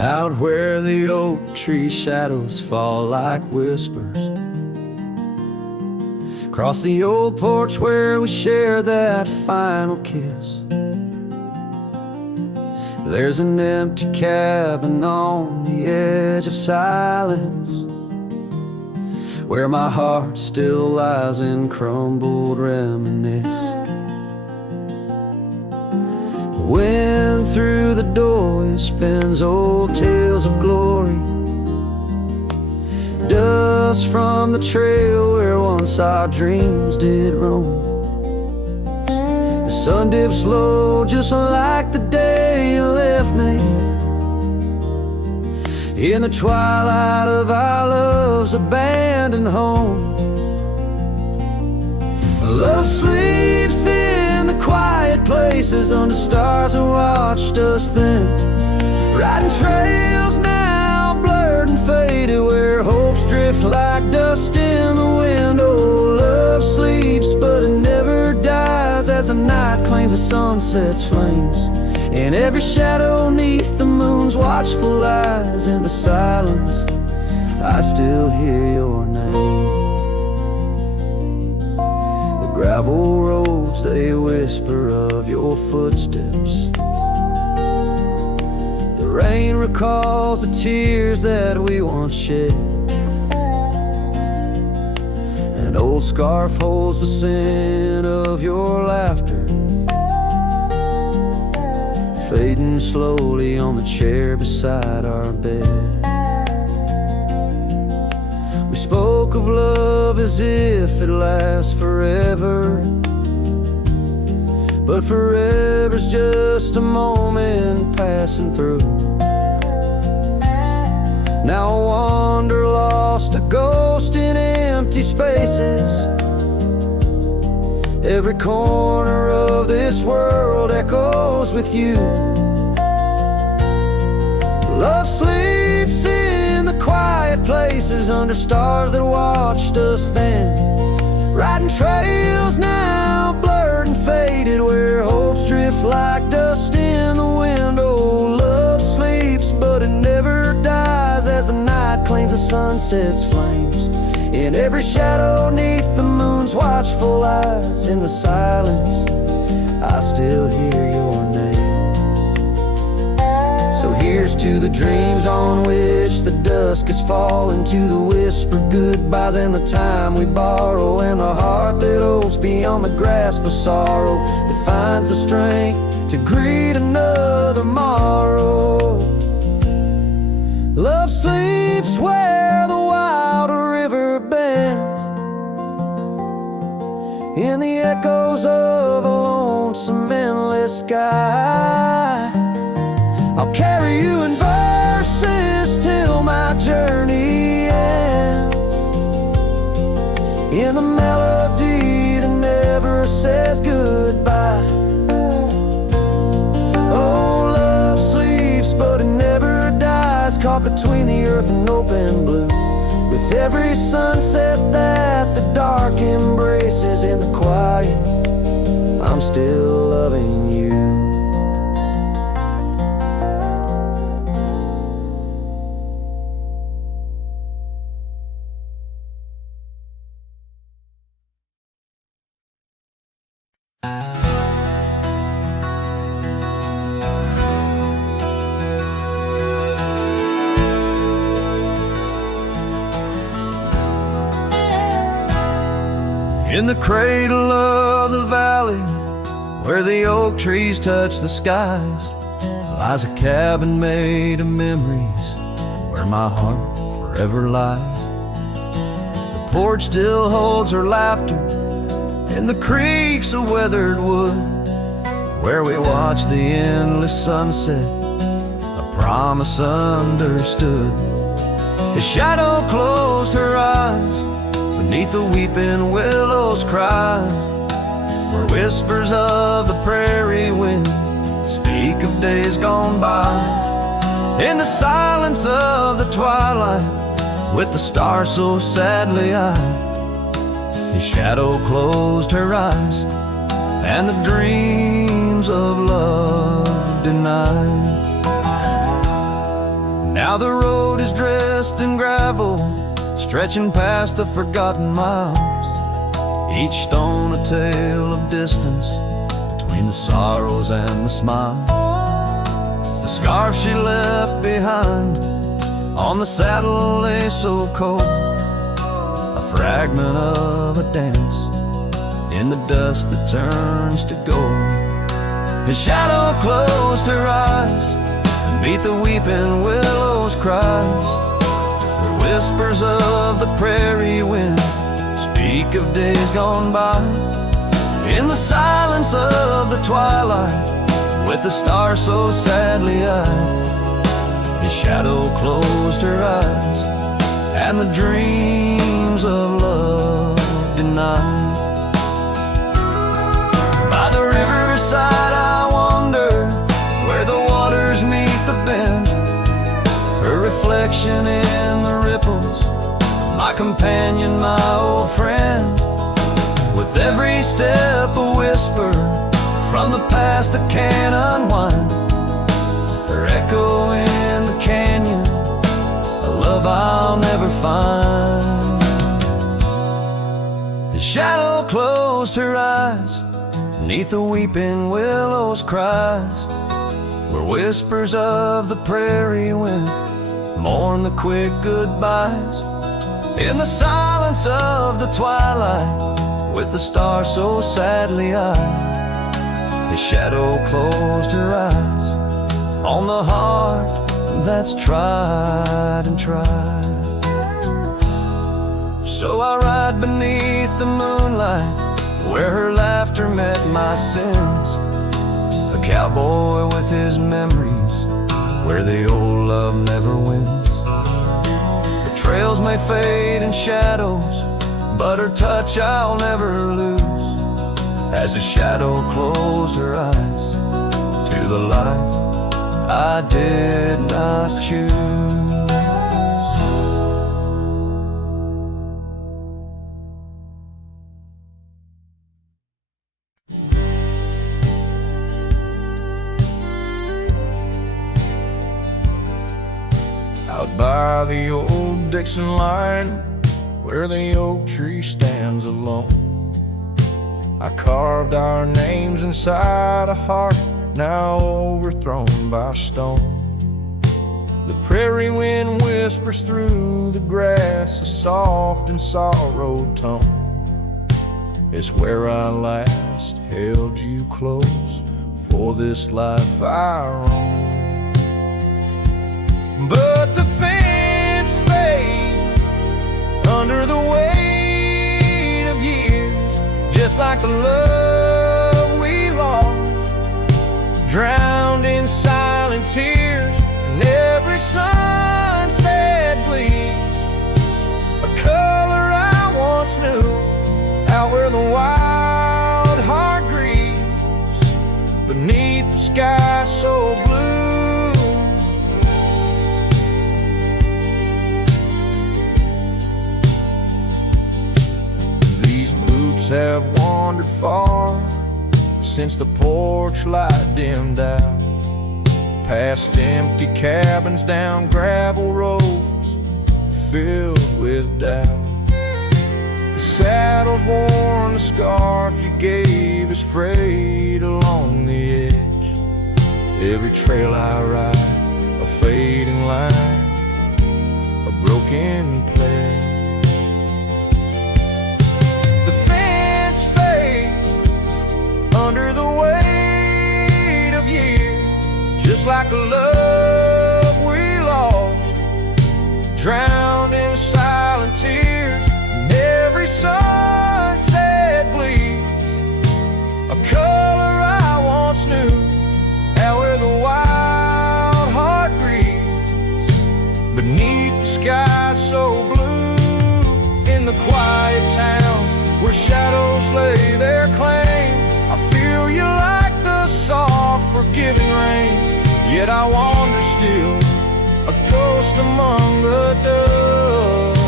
out where the oak tree shadows fall like whispers, across the old porch where we shared that final kiss. There's an empty cabin on the edge of silence, where my heart still lies in crumbled reminisce. Wind through the doorway spins old tales of glory, dust from the trail where once our dreams did roam. The sun dips low just like the day you left me, in the twilight of our love's abandoned home. Love sleeps in the quiet places under stars that watched us then, riding trails now blurred and faded where hopes drift like dust in the wind. Oh, love sleeps but it never dies as the night claims the sunset's flames, in every shadow neath the moon's watchful eyes. In the silence I still hear your name. The gravel roads, they whisper of your footsteps. The rain recalls the tears that we once shed. An old scarf holds the scent of your laughter, fading slowly on the chair beside our bed. We spoke of love as if it lasts forever, but forever's just a moment passing through. Now I wander lost, a ghost in empty spaces. Every corner of this world echoes with you. Love sleeps in the quiet places under stars that watched us then, riding trails now blurred and faded where hopes drift like dust in the wind. Oh, love sleeps but it never dies as the night claims the sunset's flames, in every shadow neath the moon's watchful eyes. In the silence I still hear your name. So here's to the dreams on which the dusk is falling, to the whispered goodbyes and the time we borrow, and the heart that hopes beyond the grasp of sorrow, that finds the strength to greet another morrow. Love sleeps where the wild river bends, in the echoes of a lonesome endless sky. I'll carry you in verses till my journey ends, in the melody that never says goodbye. Oh, love sleeps but it never dies, caught between the earth and open blue, with every sunset that the dark embraces. In the quiet I'm still loving you. In the cradle of the valley, where the oak trees touch the skies, lies a cabin made of memories, where my heart forever lies. The porch still holds her laughter, and the creaks of weathered wood, where we watch the endless sunset, a promise understood. His shadow closed her eyes, beneath the weeping willows cries, where whispers of the prairie wind speak of days gone by. In the silence of the twilight, with the stars so sadly eyed, his shadow closed her eyes, and the dreams of love denied. dust and gravel, stretching past the forgotten miles. Each stone a tale of distance between the sorrows and the smiles. The scarf she left behind on the saddle lay so cold, a fragment of a dance in the dust that turns to gold. His shadow closed her eyes and beat the weeping willow's cries, where whispers of the prairie wind speak of days gone by. In the silence of the twilight, with the stars so sadly eyed, his shadow closed her eyes and the dreams of love denied. By the riverside I wander, where the waters meet the bend, her reflection in the ripples, my companion, my old friend. With every step a whisper from the past that can't unwind, her echo in the canyon, a love I'll never find. His shadow closed her eyes beneath the weeping willow's cries, where whispers of the prairie wind mourn the quick goodbyes. In the silence of the twilight, with the stars so sadly eyed, his shadow closed her eyes on the heart that's tried and tried. So I ride beneath the moonlight, where her laughter met my sins, a cowboy with his memories, where the old love never wins. The trails may fade in shadows, but her touch I'll never lose, as a shadow closed her eyes to the life I did not choose. Out by the old Dixon line, where the oak tree stands alone, I carved our names inside a heart now overthrown by stone. The prairie wind whispers through the grass a soft and sorrowed tone. It's where I last held you close for this life I roam. But the fence fades under the weight of years, just like the love we lost, drowned in silent tears. And every sunset bleeds a color I once knew, out where the wild heart grieves beneath the sky so blue. Have wandered far since the porch light dimmed out, past empty cabins, down gravel roads filled with doubt. The saddle's worn, the scarf you gave is frayed along the edge. Every trail I ride, a fading line, a broken pledge. Under the weight of years, just like a love we lost, drowned in silent tears. And every sunset bleeds a color I once knew, out where the wild heart grieves beneath the sky so blue. In the quiet towns where shadows lay their claim, I feel you like the soft, forgiving rain. Yet I wander still, a ghost among the dust,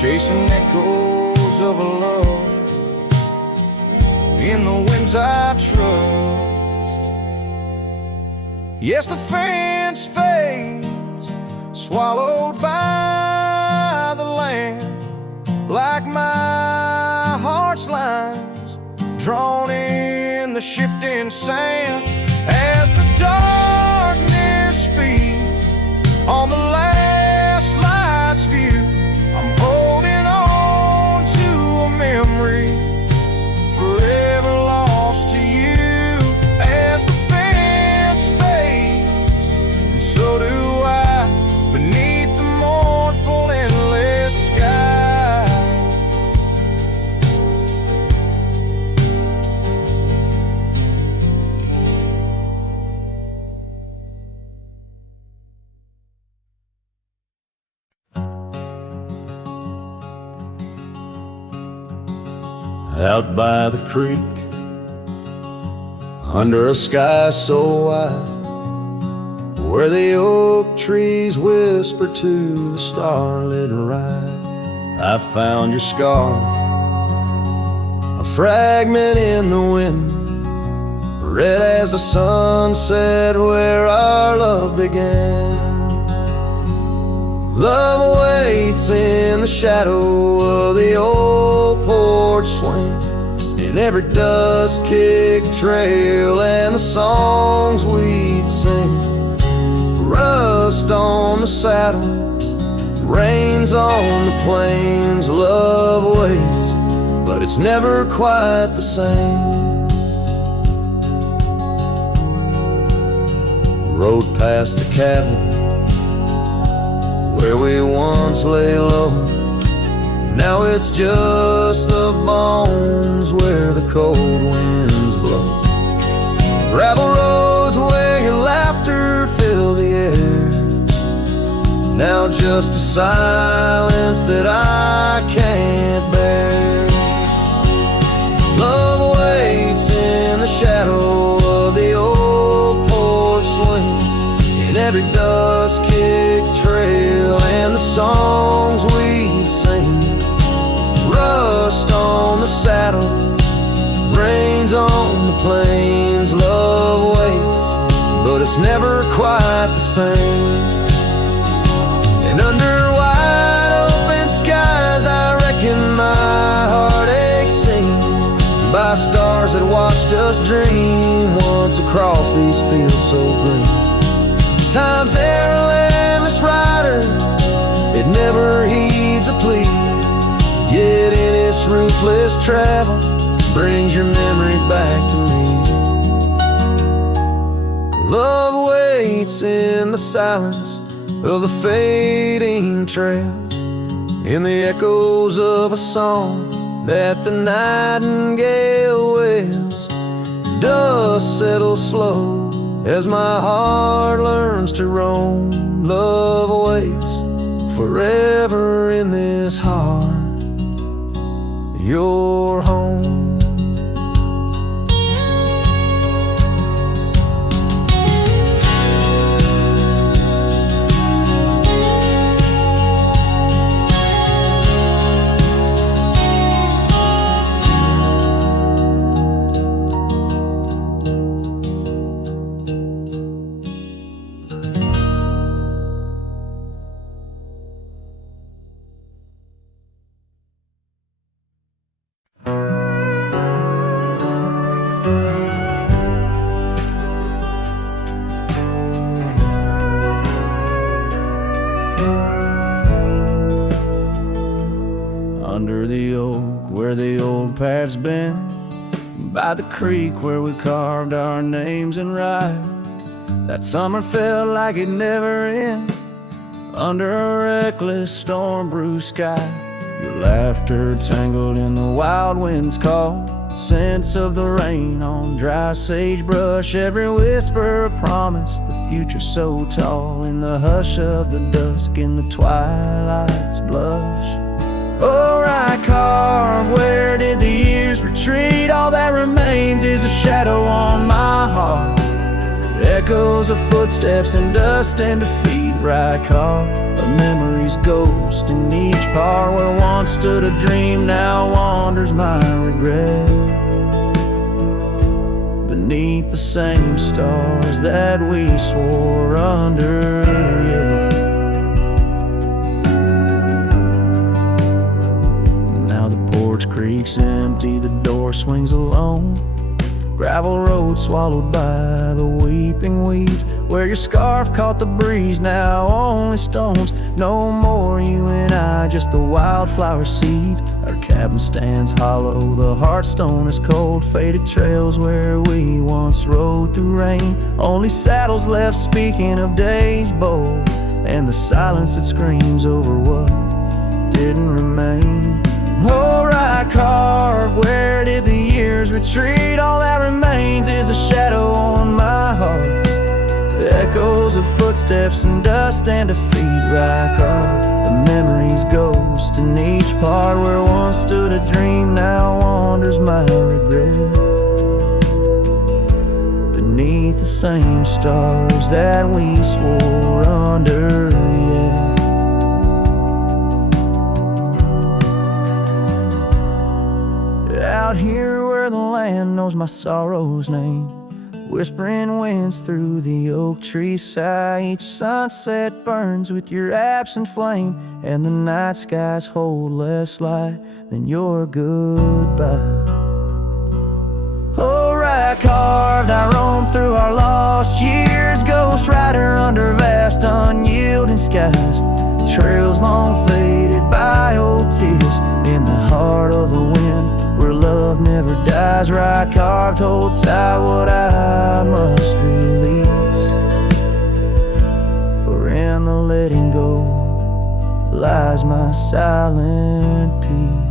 chasing echoes of a love in the winds I trust. Yes, the fence fades, swallowed by the land, like my heart's lines drawn in the shifting sand. As the darkness feeds on the last light's view, I'm holding on to a memory forever lost to you. As the fence fades, and so do I, beneath the mournful endless sky. Out by the creek, under a sky so wide, where the oak trees whisper to the starlit ride, I found your scarf, a fragment in the wind, red as the sunset where our love began. Love waits in the shadow of the old porch swing, in every dust-kicked trail and the songs we'd sing. Rust on the saddle, rains on the plains. Love waits, but it's never quite the same. Rode past the cabin where we once lay low, now it's just the bones where the cold winds blow. Gravel roads where your laughter filled the air, now just a silence that I can't bear. Love waits in the shadow of the old porch swing, in every dust-kicked trail and the songs we'd sing. Rust on the saddle, rains on the plains. Love waits, but it's never quite the same. And under wide open skies, I reckon my heart aches seen by stars that watched us dream once across these fields so green. Time's endless rider, it never heeds a plea, yet in its ruthless travel brings your memory back to me. Love waits in the silence of the fading trails, in the echoes of a song that the nightingale wails. Dust settles slow as my heart learns to roam. Love waits forever in this heart, your home. Under the oak where the old path's been, by the creek where we carved our names in rye. That summer felt like it never ended, under a reckless storm-bruised sky. Your laughter tangled in the wild wind's call, scents of the rain on dry sagebrush, every whisper a promise, the future so tall, in the hush of the dusk, in the twilight's blush. Oh, I carve, where did the years retreat? All that remains is a shadow on my heart, echoes of footsteps and dust and defeat. Right carved, a memory's ghost in each part, where once stood a dream, now wanders my regret, beneath the same stars that we swore under. Yeah. creak's empty, the door swings alone. Gravel road swallowed by the weeping weeds. Where your scarf caught the breeze, now only stones. No more you and I, just the wildflower seeds. Our cabin stands hollow, the hearthstone is cold. Faded trails where we once rode through rain. Only saddles left speaking of days bold, and the silence that screams over what didn't remain. Oh, right carved, where did the years retreat? All that remains is a shadow on my heart. The echoes of footsteps and dust and defeat. Right carved, the memory's ghost in each part. Where once stood a dream, now wanders my regret. Beneath the same stars that we swore under, yeah. Out here where the land knows my sorrow's name, whispering winds through the oak tree's sigh. Each sunset burns with your absent flame, and the night skies hold less light than your goodbye. Oh, right carved, I roam through our lost years. Ghost rider under vast unyielding skies. Trails long faded by old tears, in the heart of the wind where love never dies. Right carved, hold tight what I must release, for in the letting go lies my silent peace.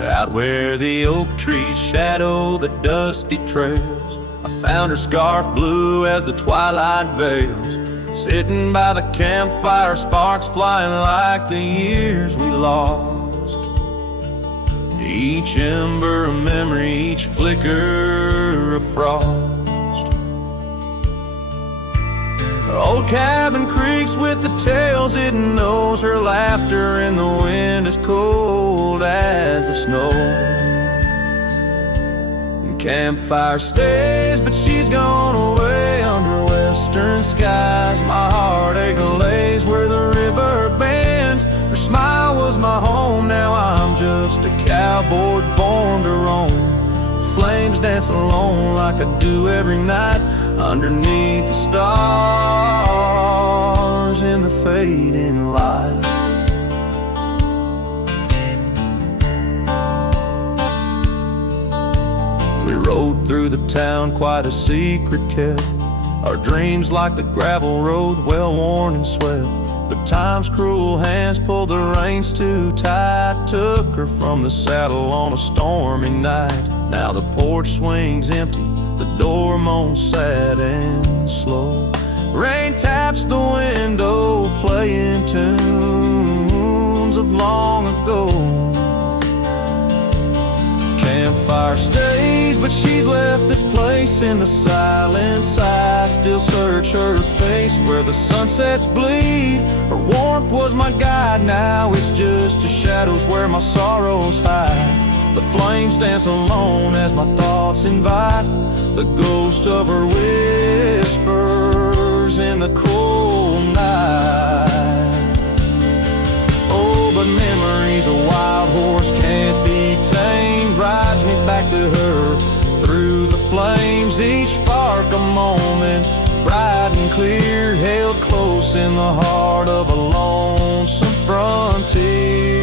Out where the oak trees shadow the dusty trails, I found her scarf blue as the twilight veils. Sitting by the campfire, sparks flying like the years we lost. Each ember a memory, each flicker a frost. Her old cabin creaks with the tales it knows. Her laughter in the wind is cold as the snow. And campfire stays, but she's gone away under western skies. My heartache lays where the river bends. Her smile was my home, now I'm just a cowboy born to roam. Flames dance alone like I do every night, underneath the stars in the fading light. We rode through the town, quite a secret kept. Our dreams like the gravel road, well worn and swept. But time's cruel hands pulled the reins too tight, took her from the saddle on a stormy night. Now the porch swings empty, the door moans sad and slow. Rain taps the window, playing tunes of long ago. Campfire stays, but she's left this place in the silence. I still search her face where the sunsets bleed. Her warmth was my guide, now it's just the shadows where my sorrows hide. The flames dance alone as my thoughts invite the ghost of her whispers in the cold night. Oh, but memories a wild horse can't be tamed, rides me back to her through the flames. Each spark a moment, bright and clear, held close in the heart of a lonesome frontier.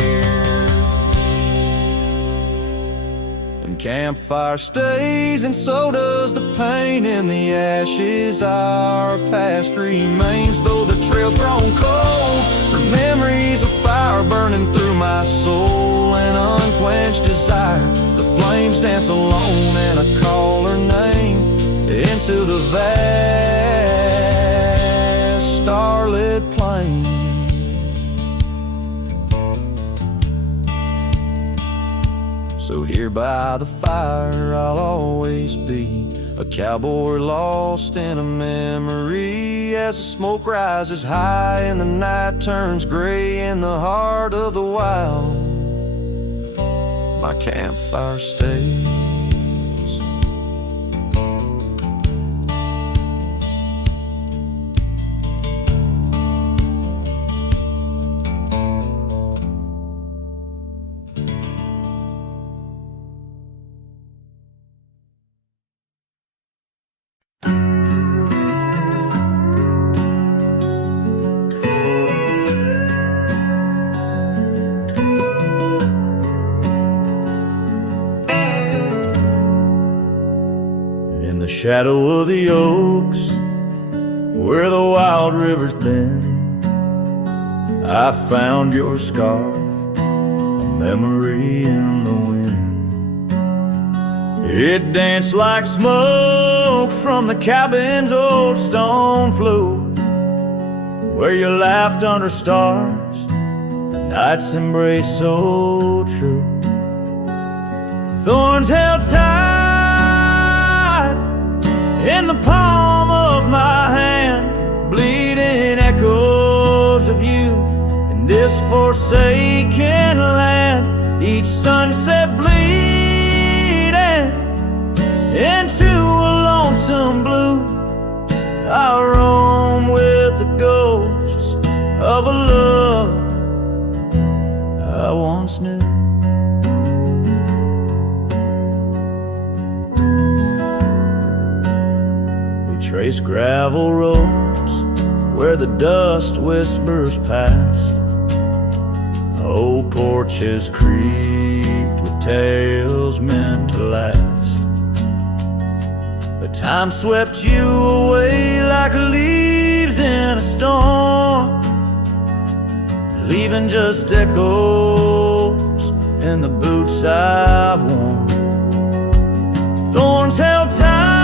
Campfire stays, and so does the pain in the ashes. Our past remains, though the trail's grown cold. Her memories of fire burning through my soul, an unquenched desire. The flames dance alone, and I call her name into the vast starlit plain. So here by the fire I'll always be, a cowboy lost in a memory. As the smoke rises high and the night turns gray in the heart of the wild, my campfire stays. In the shadow of the oaks, where the wild river's been, I found your scarf, a memory in the wind. It danced like smoke from the cabin's old stone flue, where you laughed under stars, the night's embrace so true. Thorns held tight in the palm of my hand, bleeding echoes of you in this forsaken land. Each sunset bleeding into a lonesome blue, I roam with the ghosts of a love I once knew. Trace gravel roads where the dust whispers past, old porches creaked with tales meant to last. But time swept you away like leaves in a storm, leaving just echoes in the boots I've worn. Thorns held tight,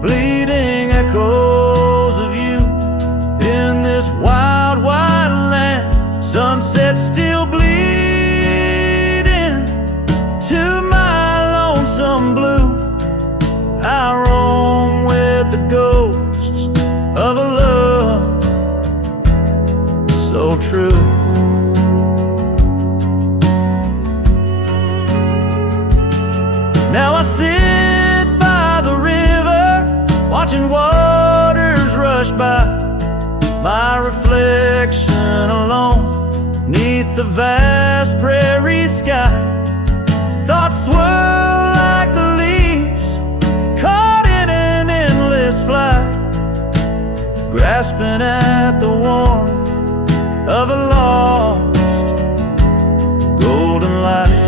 bleeding echoes of you in this wild, wide land. Sunset still bleeding to my lonesome blue. I roam with the ghosts of a love so true. Now I sit by the river, watching waters rush by, my reflection alone 'neath the vast prairie sky. Thoughts swirl like the leaves caught in an endless flight, grasping at the warmth of a lost golden light.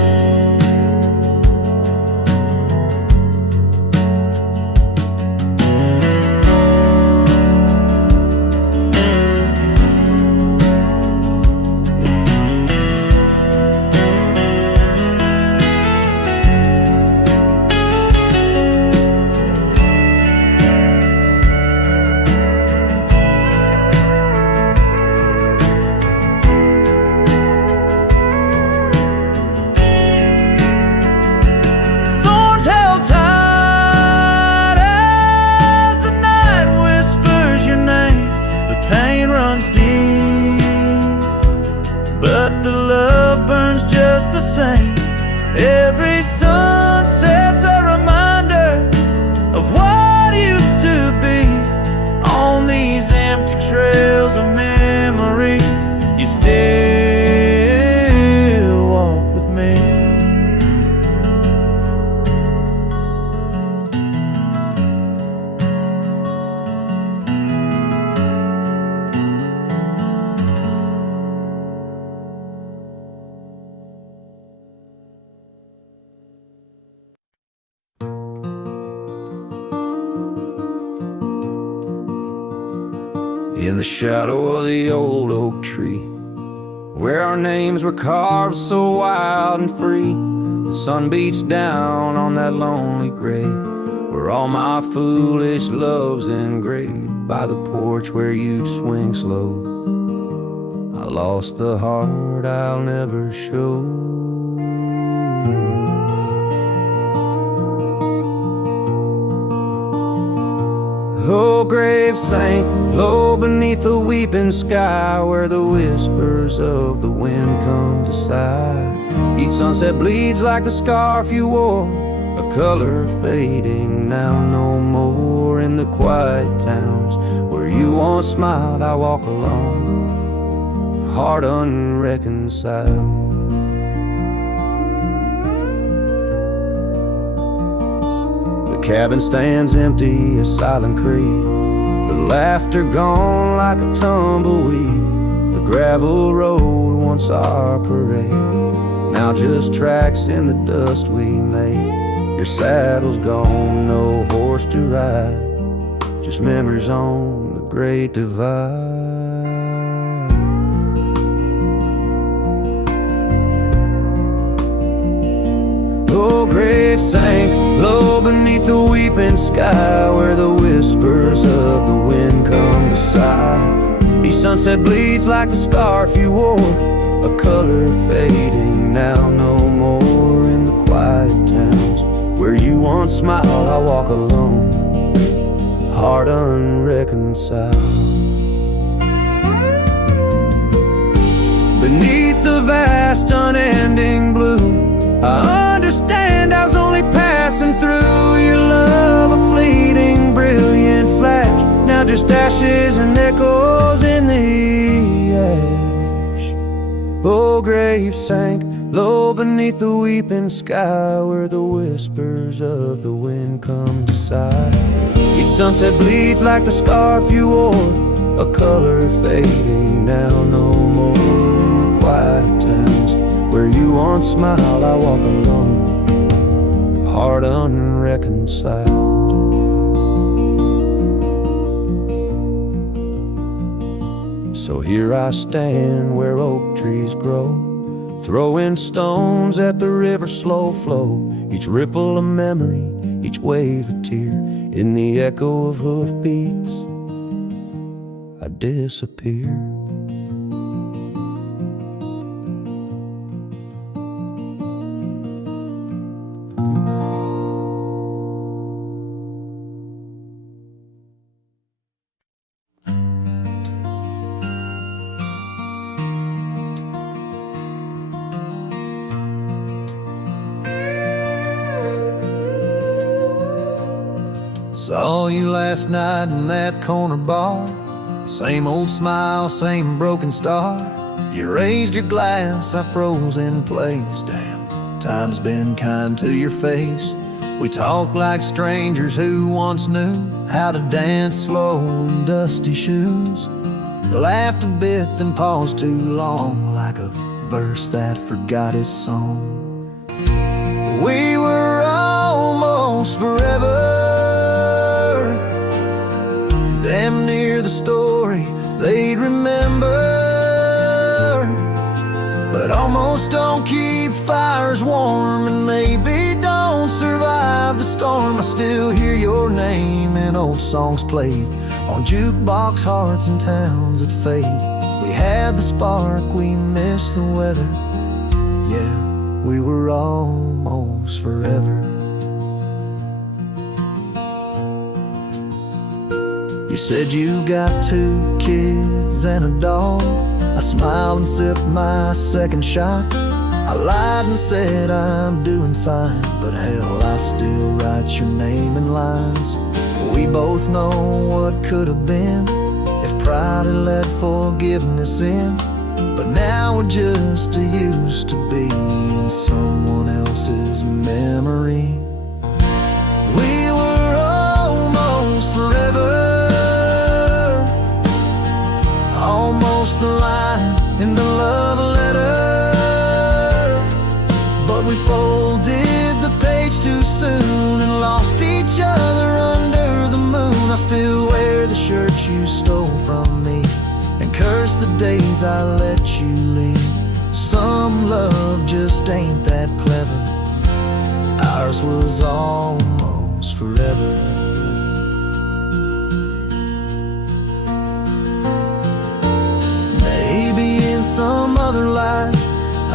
Just the same, every sunset's a reminder of what used to be. On these empty trails of memory, you still walk with me. In the shadow of the old oak tree, where our names were carved so wild and free, the sun beats down on that lonely grave, where all my foolish love's engraved. By the porch where you'd swing slow, I lost the heart I'll never show. Oh, grave sank low beneath the weeping sky, where the whispers of the wind come to sigh. Each sunset bleeds like the scarf you wore, a color fading now no more. In the quiet towns where you once smiled, I walk alone, heart unreconciled. The cabin stands empty, a silent creed, the laughter gone like a tumbleweed. The gravel road, once our parade, now just tracks in the dust we made. Your saddle's gone, no horse to ride, just memories on the great divide. Oh, grave sank low beneath the weeping sky, where the whispers of the wind come to sigh. Each sunset bleeds like the scarf you wore, a color fading now no more. In the quiet towns where you once smiled, I walk alone, heart unreconciled. Beneath the vast unending blue, I understand I was only passing through. Your love a fleeting brilliant flash, now just ashes and echoes in the ash. Oh, grave sank low beneath the weeping sky, where the whispers of the wind come to sigh. Each sunset bleeds like the scarf you wore, a color fading now no more. In the quiet towns where you once smiled, I walk alone, heart unreconciled. So here I stand where oak trees grow, throwing stones at the river's slow flow. Each ripple a memory, each wave a tear. In the echo of hoofbeats, I disappear. Saw you last night in that corner bar, same old smile, same broken star. You raised your glass, I froze in place. Damn, time's been kind to your face. We talked like strangers who once knew how to dance slow in dusty shoes. Laughed a bit, then paused too long, like a verse that forgot its song. We were almost forever, damn near the story they'd remember. But almost don't keep fires warm, and maybe don't survive the storm. I still hear your name in old songs played on jukebox hearts in towns that fade. We had the spark, we missed the weather. Yeah, we were almost forever. You said you got 2 kids and a dog. I smiled and sipped my second shot. I lied and said I'm doing fine, but hell, I still write your name in lines. We both know what could have been if pride had let forgiveness in. But now we're just used to be in someone else's memory. We were almost forever, almost the line in the love letter. But we folded the page too soon and lost each other under the moon. I still wear the shirt you stole from me and curse the days I let you leave. Some love just ain't that clever. Ours was almost forever.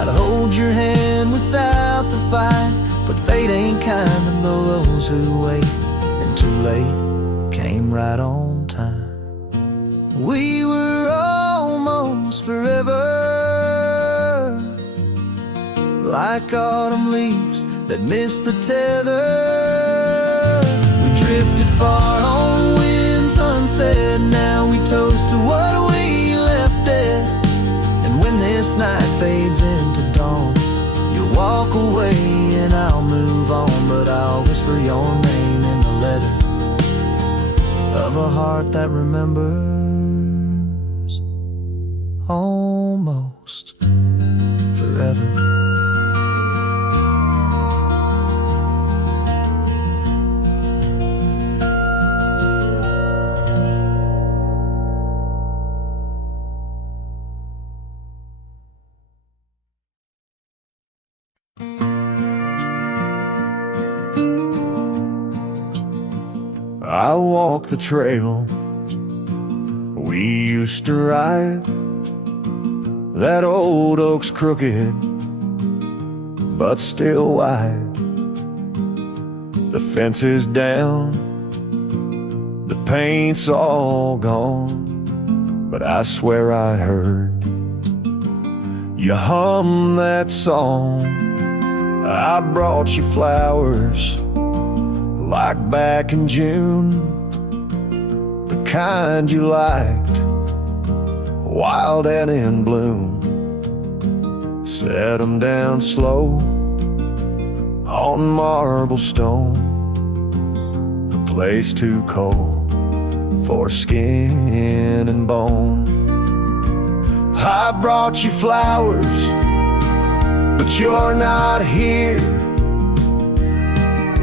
I'd hold your hand without the fight, but fate ain't kind to those who wait, and too late came right on time. We were almost forever, like autumn leaves that missed the tether. We drifted far on winds unsaid, now we toast to what we left dead. And when this night fades into dawn, you'll walk away and I'll move on, but I'll whisper your name in the leather of a heart that remembers almost forever. I walk the trail we used to ride. That old oak's crooked, but still wide. The fence is down, the paint's all gone, but I swear I heard you hum that song. I brought you flowers like back in June, the kind you liked, wild and in bloom. Set 'em down slow on marble stone, the place too cold for skin and bone. I brought you flowers, but you're not here.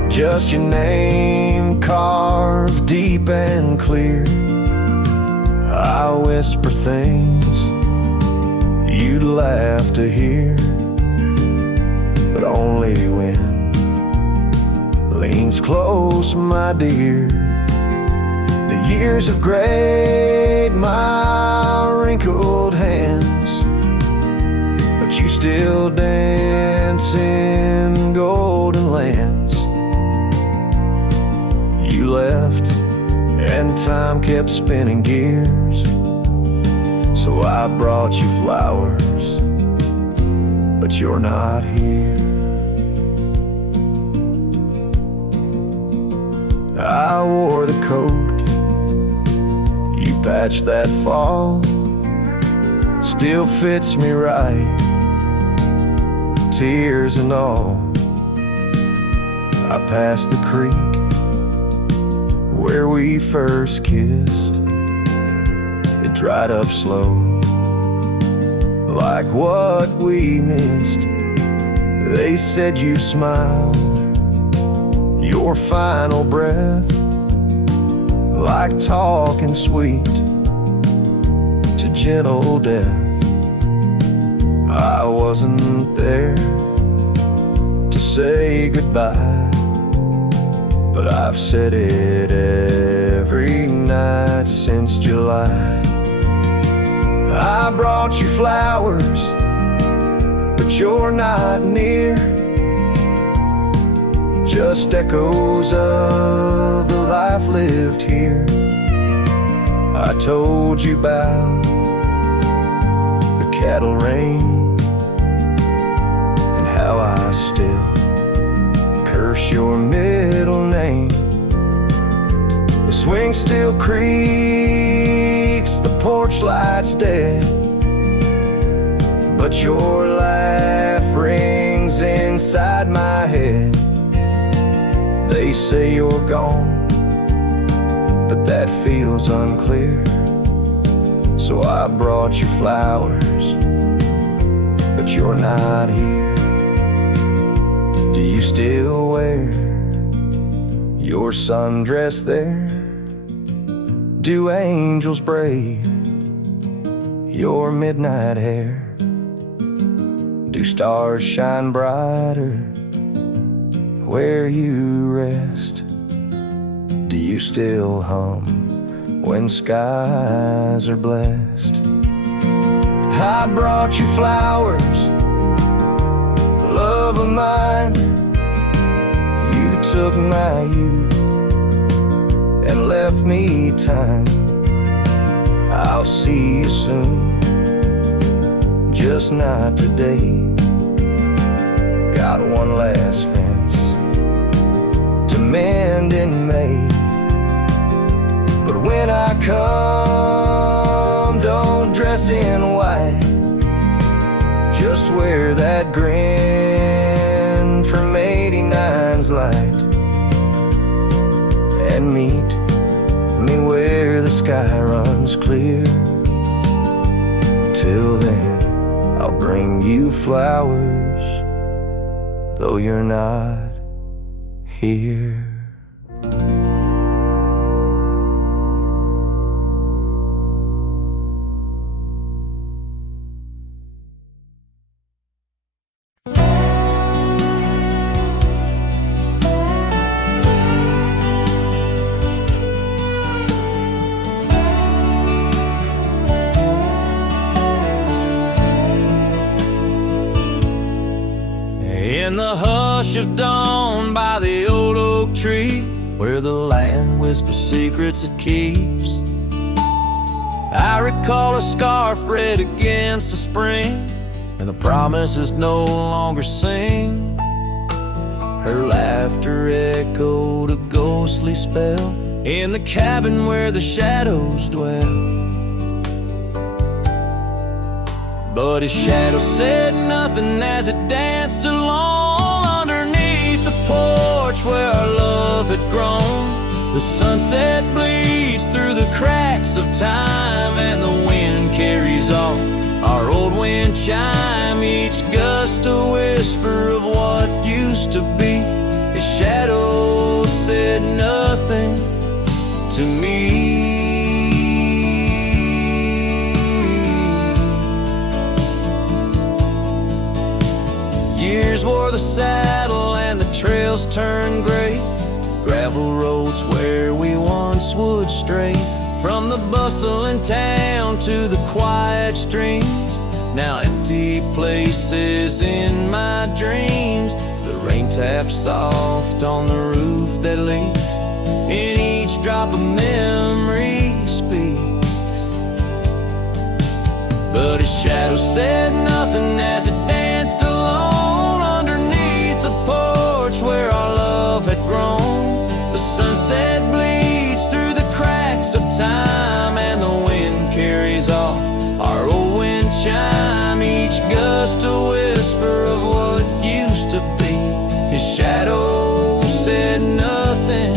Just your name carved deep and clear. I whisper things you'd laugh to hear, but only when leans close, my dear. The years have grayed my wrinkled hands, but you still dance in golden lands. You left and time kept spinning gears, so I brought you flowers, but you're not here. I wore the coat you patched that fall, still fits me right, tears and all. I passed the creek where we first kissed, it dried up slow, like what we missed. They said you smiled, your final breath, like talking sweet to gentle death. I wasn't there to say goodbye, but I've said it every night since July. I brought you flowers, but you're not near. Just echoes of the life lived here. I told you about the cattle rain and how I still curse your middle name. The swing still creaks, the porch light's dead, but your laugh rings inside my head. They say you're gone, but that feels unclear, so I brought you flowers, but you're not here. Do you still wear your sundress there? Do angels braid your midnight hair? Do stars shine brighter where you rest? Do you still hum when skies are blessed? I brought you flowers, of mine. You took my youth and left me time. I'll see you soon, just not today. Got one last fence to mend in May. But when I come, don't dress in white. Just wear that grin from 89's light, and meet me where the sky runs clear. Till then, I'll bring you flowers, though you're not here. In the hush of dawn by the old oak tree, where the land whispers secrets it keeps, I recall a scarf red against the spring, and the promises no longer sing. Her laughter echoed a ghostly spell in the cabin where the shadows dwell. But his shadow said nothing as it danced along underneath the porch where our love had grown. The sunset bleeds through the cracks of time, and the wind carries off our old wind chime. Each gust a whisper of what used to be. His shadow said nothing to me. Years wore the saddle and the trails turned gray, gravel roads where we once would stray. From the bustling town to the quiet streams, now empty places in my dreams. The rain taps soft on the roof that leaks, in each drop a memory speaks. But his shadow said nothing as it danced alone where our love had grown. The sunset bleeds through the cracks of time, and the wind carries off our old wind chime. Each gust a whisper of what used to be. His shadow said nothing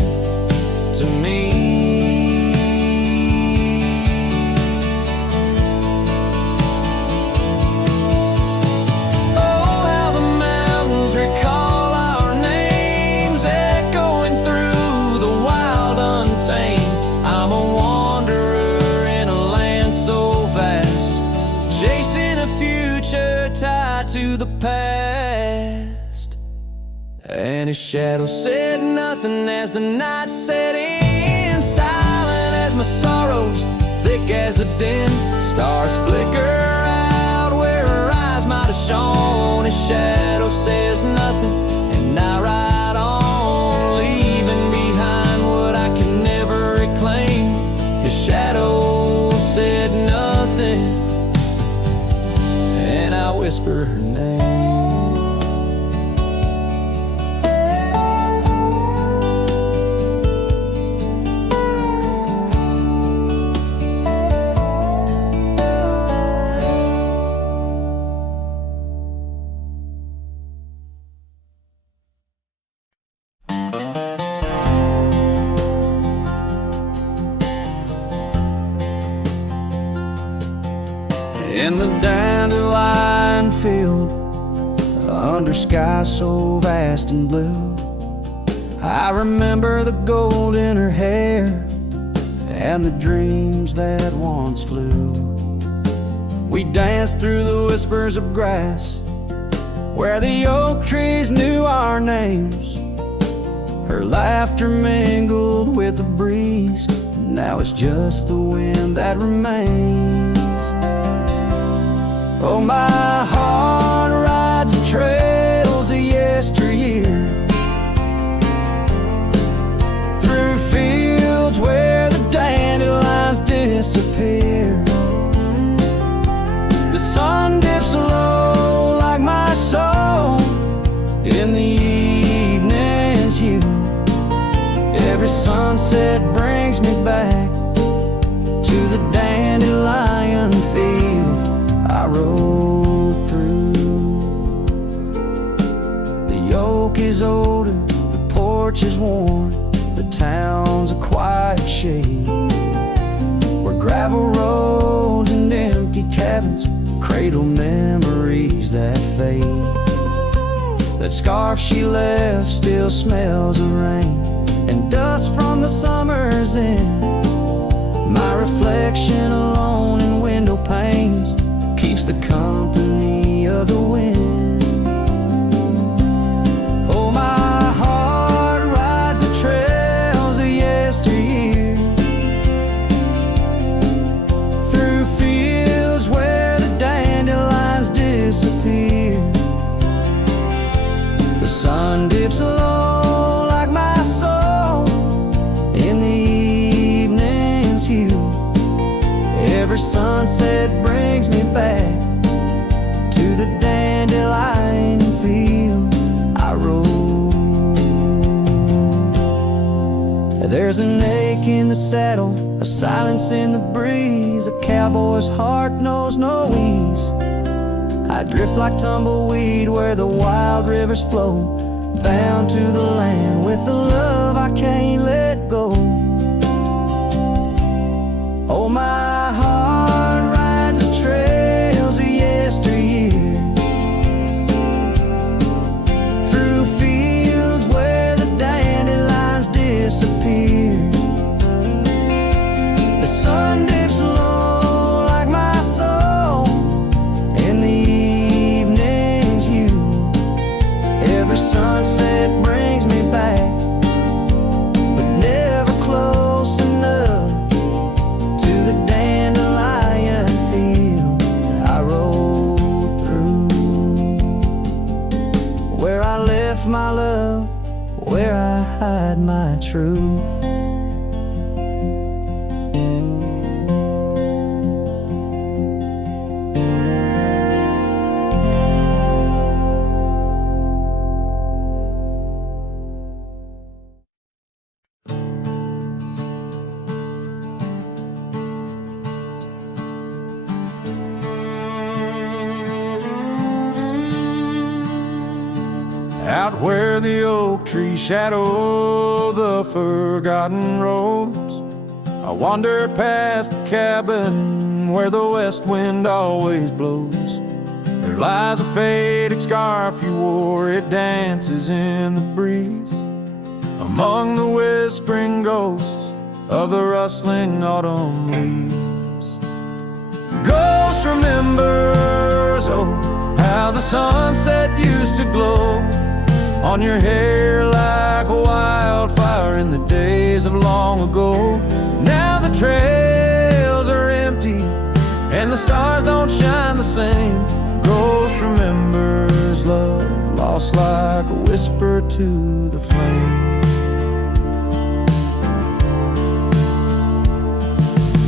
to me. To the past, and his shadow said nothing as the night set in, silent as my sorrows, thick as the din. Stars flicker out where her eyes might have shone. His shadow says nothing, and I ride on, leaving behind what I can never reclaim. His shadow said nothing, and I whisper her name. In the dandelion field, under sky so vast and blue, I remember the gold in her hair and the dreams that once flew. We danced through the whispers of grass where the oak trees knew our names. Her laughter mingled with the breeze, and now it's just the wind that remains. Oh, my heart rides the trails of yesterday, sunset brings me back to the dandelion field I rode through. The yoke is older, the porch is worn, the town's a quiet shade, where gravel roads and empty cabins cradle memories that fade. That scarf she left still smells of rain and dust from the summer's end. My reflection alone in window panes keeps the company of the wind. Oh, my heart rides the trails of yesteryear, through fields where the dandelions disappear. The sun dips low like my soul in the evening's hue. Every sunset brings me back to the dandelion field I rode. There's an ache in the saddle, a silence in the breeze. A cowboy's heart knows no ease. I drift like tumbleweed where the wild rivers flow, bound to the land with the love I can't let go. Oh, my heart rides the trails of yesteryear, through fields where the dandelions disappear. The sun dips low like my soul in the evening's hue. Every sunset brings me back, but never close enough to the dandelion field I rode through. Where I left my love, where I hide my truth. Out where the oak trees shadow the forgotten roads, I wander past the cabin where the west wind always blows. There lies a faded scarf you wore, it dances in the breeze, among the whispering ghosts of the rustling autumn leaves. Ghost remembers, oh, how the sunset used to glow on your hair like a wildfire in the days of long ago. Now the trails are empty and the stars don't shine the same. Ghost remembers love lost like a whisper to the flame.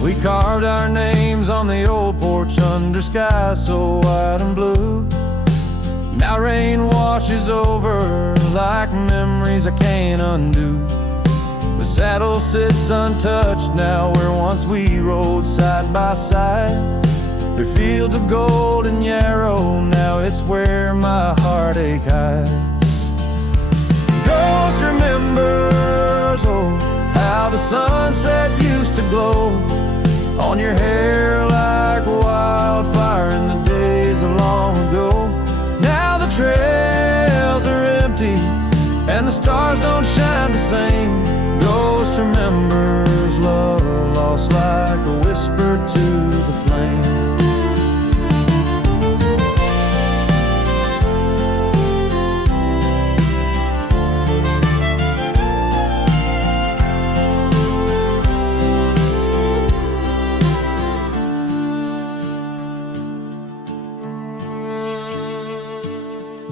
We carved our names on the old porch under skies so white and blue. Now rain washes over like memories I can't undo. The saddle sits untouched now where once we rode side by side. Through fields of gold and yarrow, now it's where my heartache hides. Ghost remembers, oh, how the sunset used to glow on your hair like a wildfire in the days of long ago. Now the trails are empty and the stars don't shine the same. Ghost remembers love lost like a whisper to the flame.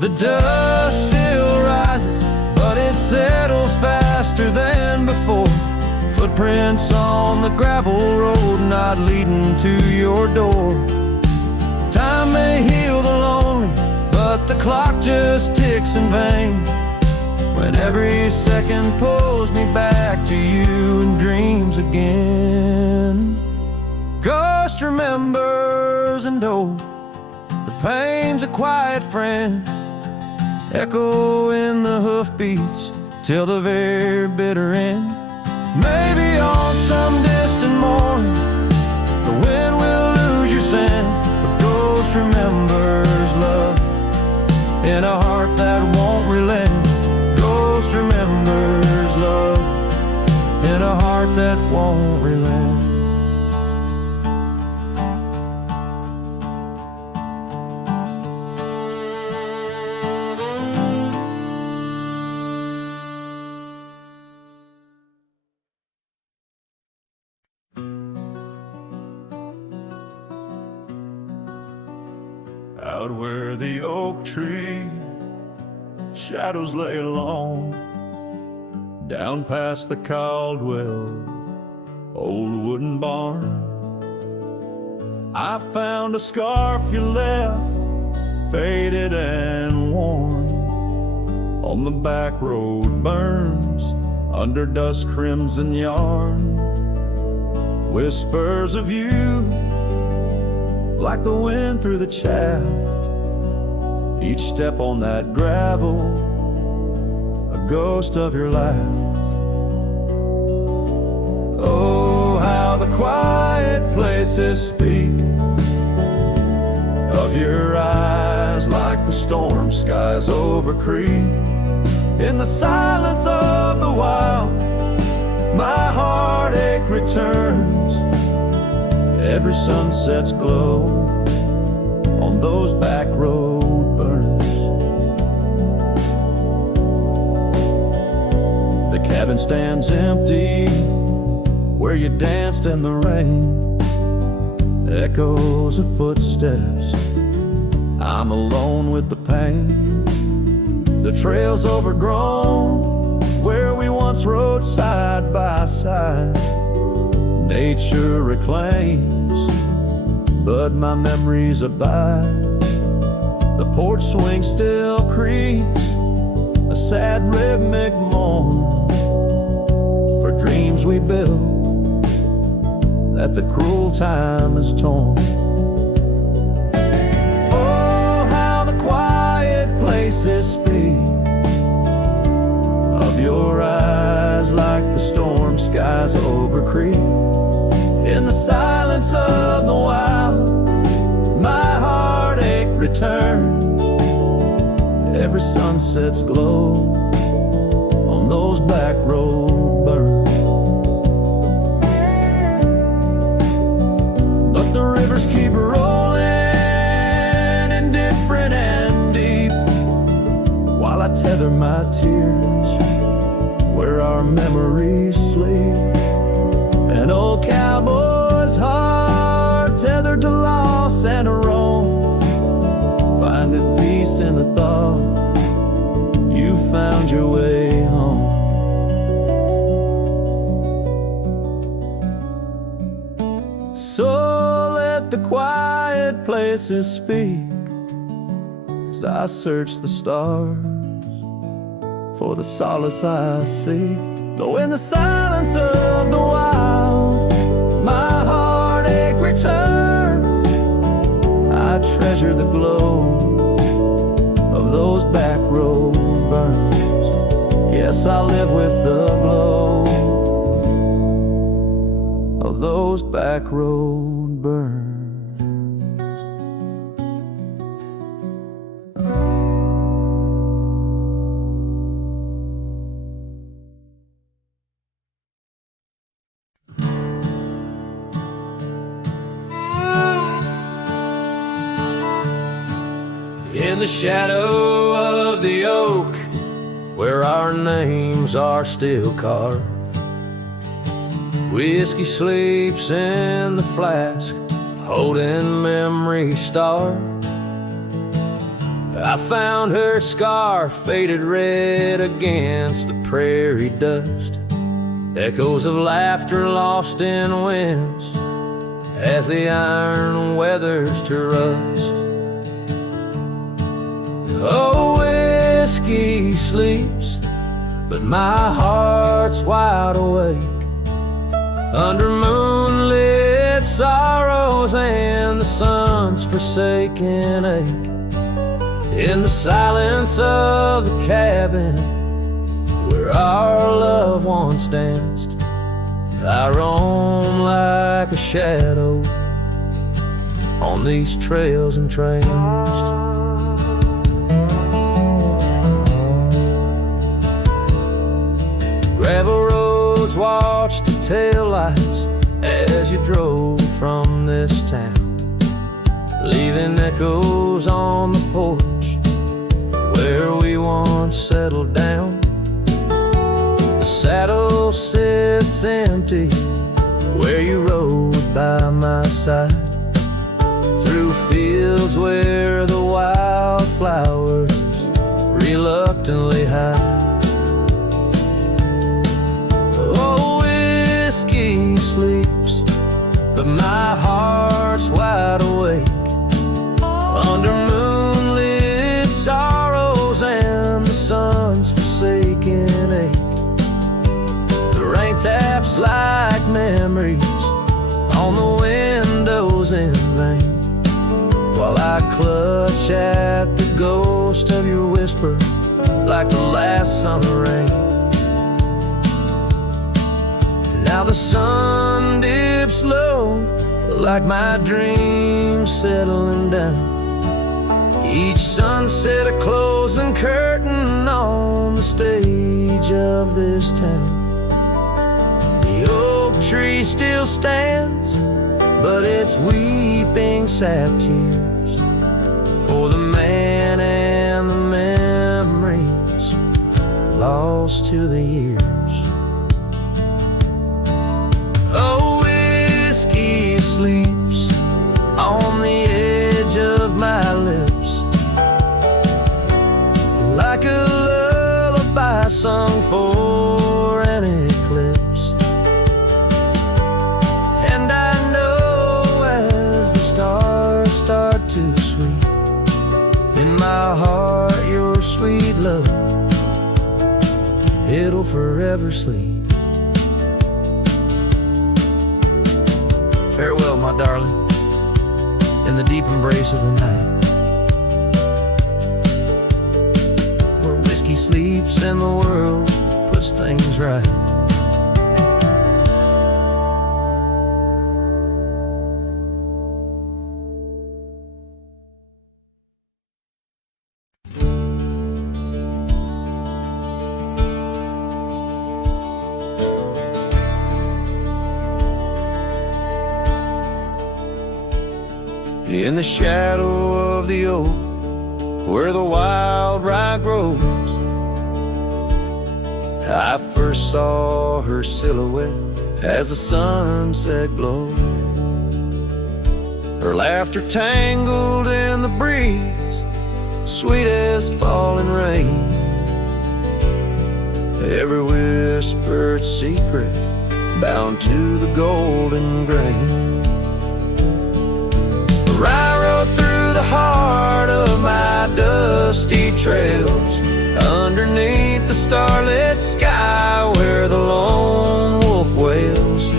The dust still rises, but it settles faster than before. Footprints on the gravel road, not leading to your door. Time may heal the lonely, but the clock just ticks in vain. when every second pulls me back to you in dreams again. Ghost remembers, and oh, the pain's a quiet friend, echo in the hoofbeats till the very bitter end. Maybe on some distant morn, the wind will lose your scent, but ghost remembers love in a heart that won't relent. Ghost remembers love in a heart that won't relent. Out where the oak tree shadows lay long, down past the Caldwell old wooden barn, I found a scarf you left, faded and worn. On the back road burns under dust crimson yarn, whispers of you like the wind through the chaff. Each step on that gravel, a ghost of your laugh. Oh, how the quiet places speak of your eyes, like the storm skies over creek. In the silence of the wild, my heartache returns. Every sunset's glow on those back road burns. The cabin stands empty where you danced in the rain. Echoes of footsteps, I'm alone with the pain. The trail's overgrown where we once rode side by side. Nature reclaims, but my memories abide. The porch swing still creaks, a sad rhythmic mourn for dreams we built that the cruel time has torn. Oh, how the quiet places speak of your eyes, like the storm skies over creek. In the silence of the wild, my heartache returns. Every sunset's glow on those back road burns. But the rivers keep rolling, indifferent and deep, while I tether my tears where our memories sleep. An old cowboy's heart tethered to loss and a roam, finding peace in the thought you found your way home. So let the quiet places speak as I search the stars for the solace I seek. Though in the silence of the wild, my heartache returns, I treasure the glow of those back road burns. Yes, I live with the glow of those back road burns. In the shadow of the oak, where our names are still carved, whiskey sleeps in the flask, holding memory starved. I found her scarf faded red against the prairie dust, echoes of laughter lost in winds as the iron weathers to rust. Oh, whiskey sleeps but my heart's wide awake. Under moonlit sorrows and the sun's forsaken ache. In the silence of the cabin where our loved ones danced, I roam like a shadow on these trails entranced. Gravel roads watch the taillights as you drove from this town, leaving echoes on the porch where we once settled down. The saddle sits empty where you rode by my side, through fields where the wildflowers reluctantly hide. Oh, whiskey sleeps, but my heart's wide awake. Under moonlit sorrows and the sun's forsaken ache. The rain taps like memories on the windows in vain, while I clutch at the ghost of your whisper like the last summer rain. Now the sun dips low like my dreams settling down. Each sunset a closing curtain on the stage of this town. The oak tree still stands, but it's weeping sap tears for the man and the memories lost to the years. Oh, whiskey sleeps on the edge of my lips like a lullaby sung for an eclipse. And I know as the stars start to sweep in my heart, your sweet love, it'll forever sleep. Farewell, my darling, in the deep embrace of the night, where whiskey sleeps and the world puts things right. In the shadow of the oak, where the wild rye grows, I first saw her silhouette as the sunset glowed. Her laughter tangled in the breeze, sweet as falling rain. Every whispered secret bound to the golden grain. I rode through the heart of my dusty trails, underneath the starlit sky where the lone wolf wails.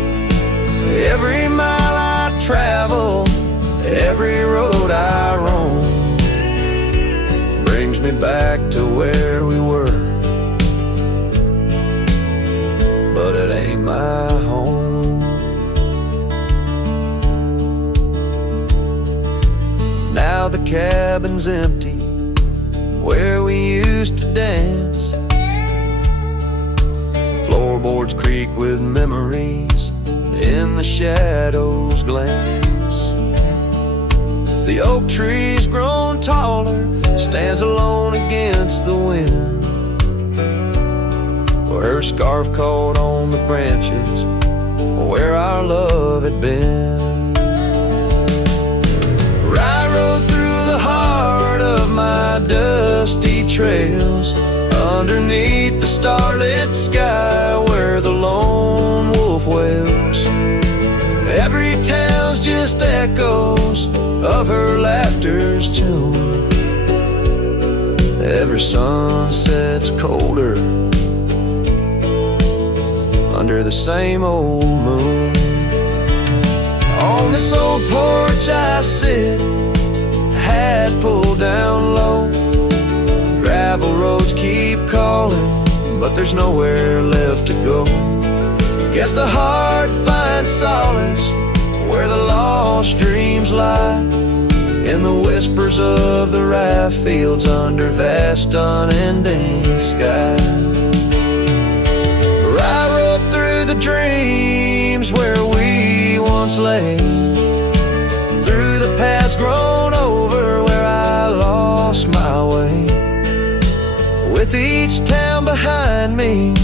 Every mile I travel, every road I roam, brings me back to where we were, but it ain't my home. Now the cabin's empty where we used to dance. Floorboards creak with memories, in the shadows glance. The oak tree's grown taller, stands alone against the wind, where her scarf caught on the branches where our love had been. I rode through the heart of my dusty trails, underneath the starlit sky where the lone wolf wails. Every tale's just echoes of her laughter's tune. Every sunset's colder under the same old moon. On this old porch I sit, hat pulled down low. Gravel roads keep calling, but there's nowhere left to go. Guess the heart finds solace where the lost dreams lie, in the whispers of the rye fields under vast unending sky. Where I rode through the dreams where we once lay, through the paths grown over where I lost my way. With each town behind me,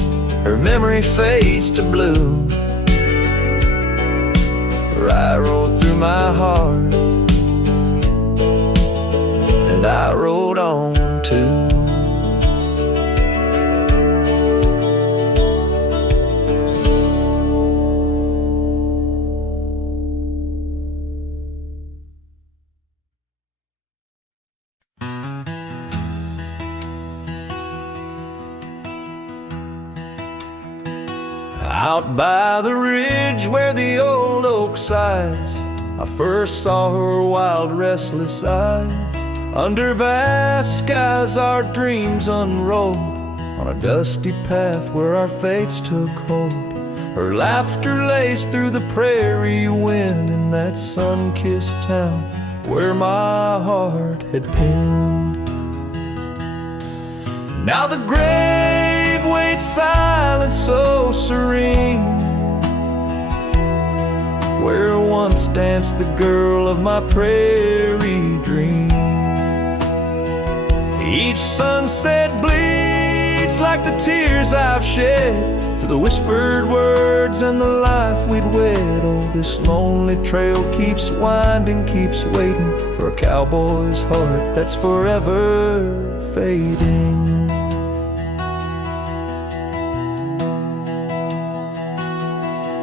her memory fades to blue. Where I rode through my heart, and I rode on too. Out by the ridge where the old oak sighs, I first saw her wild, restless eyes. Under vast skies our dreams unrolled, on a dusty path where our fates took hold. Her laughter laced through the prairie wind in that sun-kissed town where my heart had pinned. Now the grave waits silent, so serene, where once danced the girl of my prairie dream. Each sunset bleeds like the tears I've shed for the whispered words and the life we'd wed. Oh, this lonely trail keeps winding, keeps waiting for a cowboy's heart that's forever fading.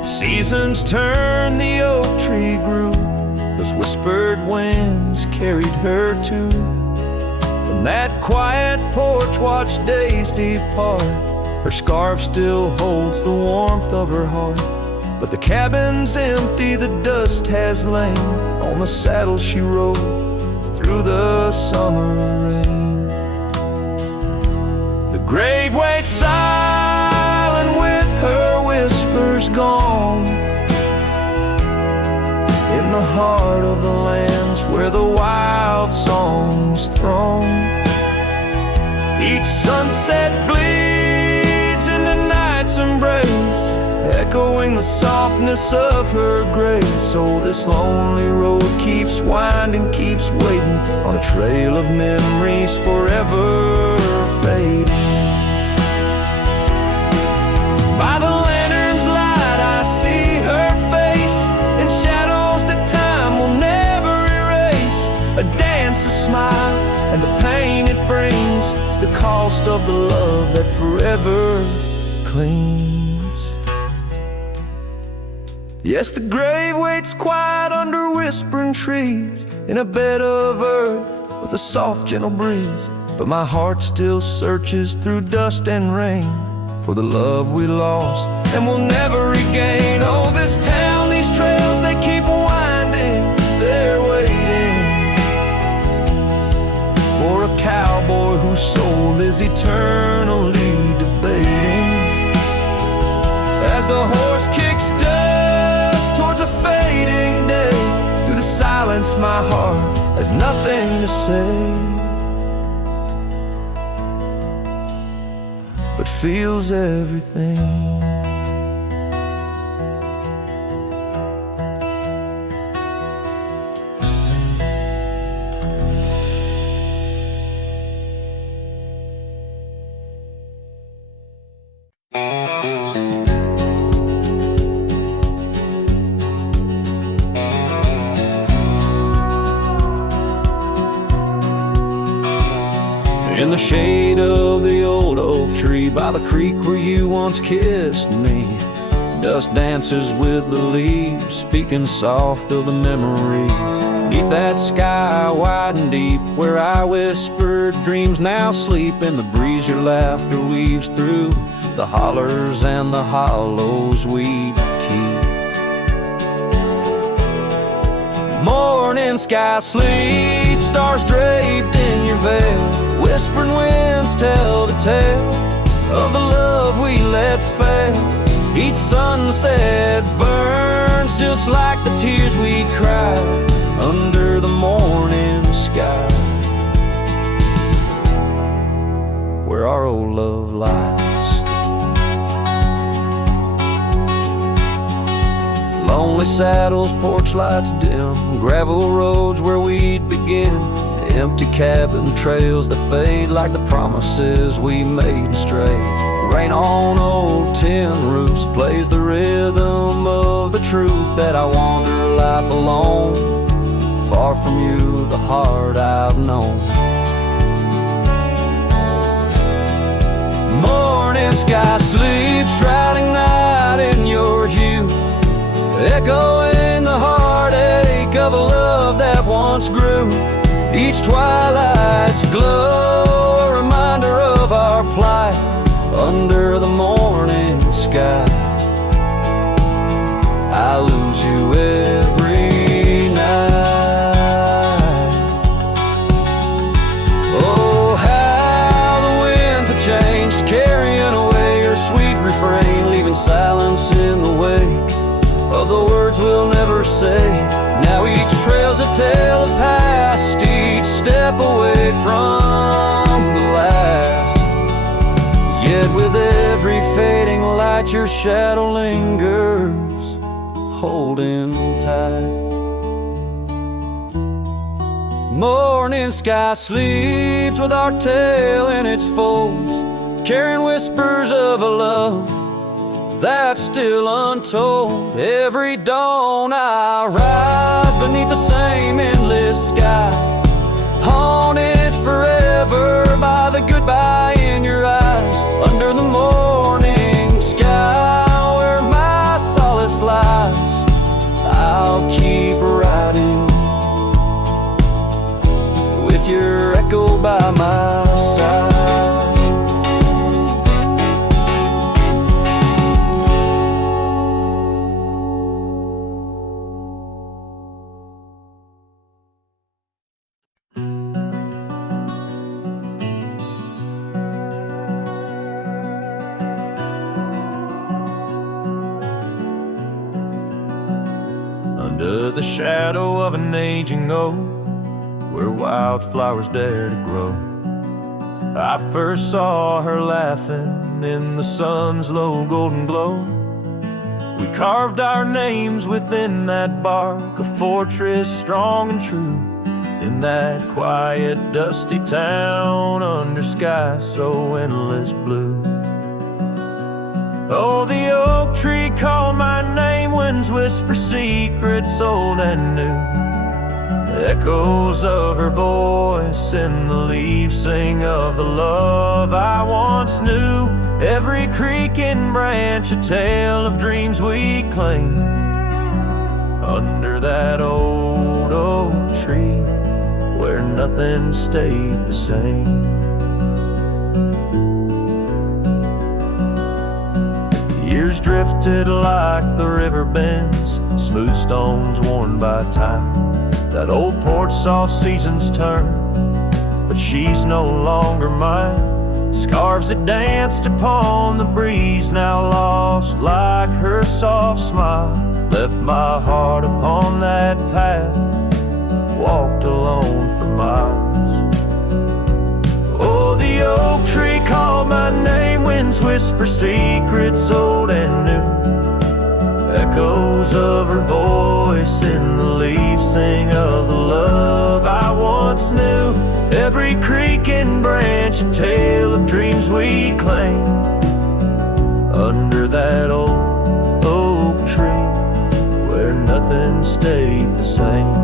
Seasons turn, the oak tree grew, those whispered winds carried her too. From that quiet porch watched days depart, her scarf still holds the warmth of her heart. But the cabin's empty, the dust has lain on the saddle she rode through the summer rain. The grave waits silent with her whispers gone, in the heart of the lands where the wild songs throng. Each sunset bleeds into night's embrace, echoing the softness of her grace. Oh, this lonely road keeps winding, keeps waiting on a trail of memories forever fading. By the lantern's light I see her face in shadows that time will never erase. A dance, a smile, and the pain it brings is the cost of the love that forever clings. Yes, the grave waits quiet under whispering trees, in a bed of earth with a soft, gentle breeze. But my heart still searches through dust and rain for the love we lost and will never regain. Oh, this town, these trails, they keep winding, they're waiting for a cowboy whose soul is eternally debating. As the horse kicks dust towards a fading day, through the silence my heart has nothing to say, but feels everything. In the shade of the old oak tree, by the creek where you once kissed me, dust dances with the leaves, speaking soft of the memories. Beneath that sky wide and deep, where I whispered dreams now sleep, in the breeze your laughter weaves through the hollers and the hollows we'd keep. Morning sky sleep, stars draped in your veil, whispering winds tell the tale of the love we let fail. Each sunset burns just like the tears we cried under the morning sky, where our old love lies. Lonely saddles, porch lights dim, gravel roads where we'd begin, empty cabin trails that fade like the promises we made and strayed. Rain on old tin roofs plays the rhythm of the truth that I wander life alone, far from you, the heart I've known. Morning sky sleeps, shrouding night in your hue, echoing the heartache of a love that once grew. Each twilight's glow, a reminder of our plight under the morning sky. I lose you every night. Oh, how the winds have changed, carrying away your sweet refrain, leaving silence in the wake of the words we'll never say. Now each trail's a tale of past, each step away from the last. Yet with every fading light your shadow lingers, holding tight. Morning sky sleeps with our tale in its folds, carrying whispers of a love that's still untold. Every dawn I rise beneath the same endless sky, haunted forever by the goodbye in your eyes. Under the morning sky where my solace lies, I'll keep riding with your echo by my side. Under the shadow of an aging oak, where wildflowers dare to grow, I first saw her laughing in the sun's low golden glow. We carved our names within that bark, a fortress strong and true, in that quiet dusty town under sky so endless blue. Oh, the oak tree called my name, winds whisper secrets old and new. Echoes of her voice in the leaves sing of the love I once knew. Every creaking branch a tale of dreams we claim, under that old oak tree where nothing stayed the same. Years drifted like the river bends, smooth stones worn by time. That old porch saw seasons turn, but she's no longer mine. Scarves that danced upon the breeze, now lost like her soft smile, left my heart upon that path, walked alone for miles. Oh, the oak tree called my name, winds whisper secrets old and new. Echoes of her voice in the leaves sing of the love I once knew. Every creaking branch a tale of dreams we claim, under that old oak tree where nothing stayed the same.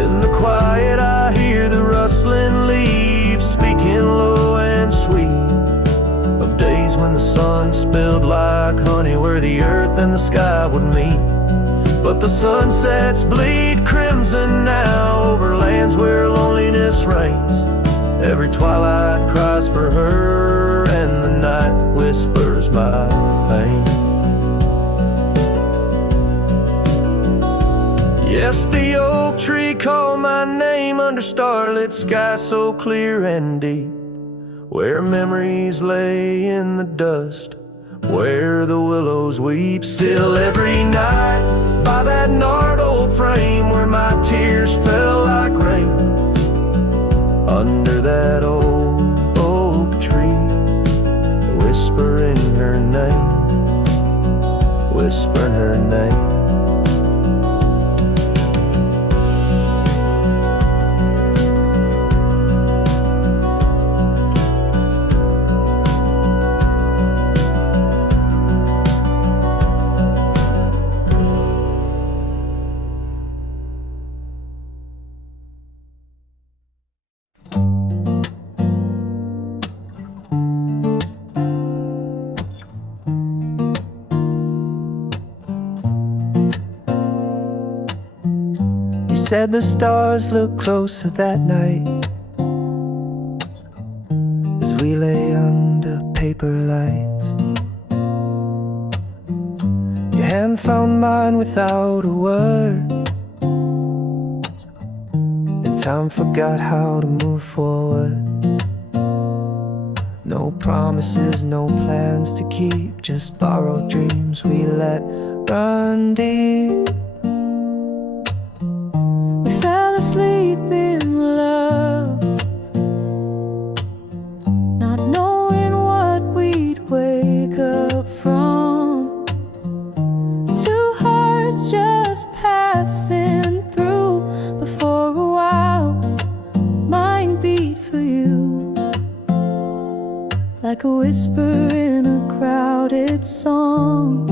In the quiet I hear the rustling leaves speaking low and sweet, of days when the sun spilled like honey where the earth and the sky would meet. But the sunsets bleed crimson now over lands where loneliness reigns. Every twilight cries for her, and the night whispers my pain. Yes, the oak tree called my name under starlit sky so clear and deep, where memories lay in the dust, where the willows weep. Still every night, by that gnarled old frame, where my tears fell like rain, under that old oak tree, whispering her name, whispering her name. Said the stars looked closer that night as we lay under paper lights. Your hand found mine without a word, and time forgot how to move forward. No promises, no plans to keep, just borrowed dreams we let run deep. Asleep in love, not knowing what we'd wake up from. Two hearts just passing through, but for a while mine beat for you, like a whisper in a crowded song.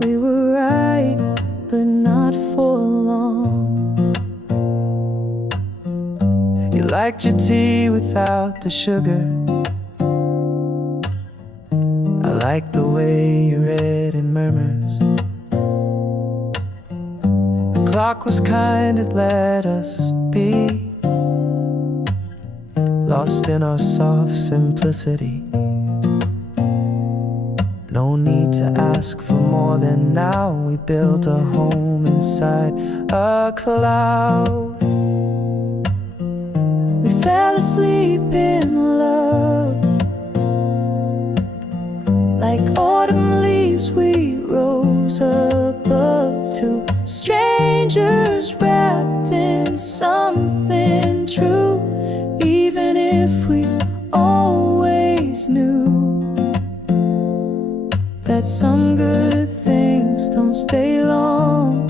We were right, but not for long. You liked your tea without the sugar. I liked the way you read in murmurs. The clock was kind, it let us be lost in our soft simplicity. No need to ask for more than now. We built a home inside a cloud. Fell asleep in love, like autumn leaves we rose above. Two strangers wrapped in something true, even if we always knew that some good things don't stay long.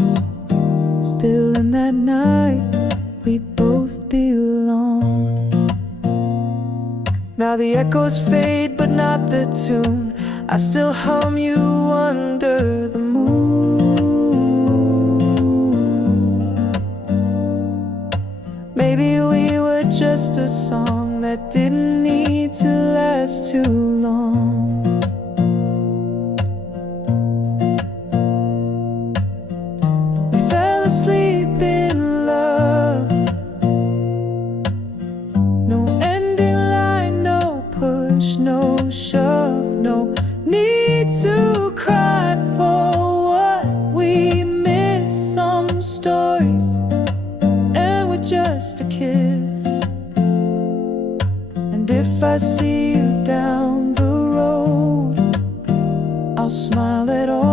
Still in that night we both belong. Now the echoes fade, but not the tune. I still hum you under the moon. Maybe we were just a song that didn't need to last too long. We fell asleep in love. No shove, no need to cry for what we miss. Some stories end with just a kiss. And if I see you down the road, I'll smile at all.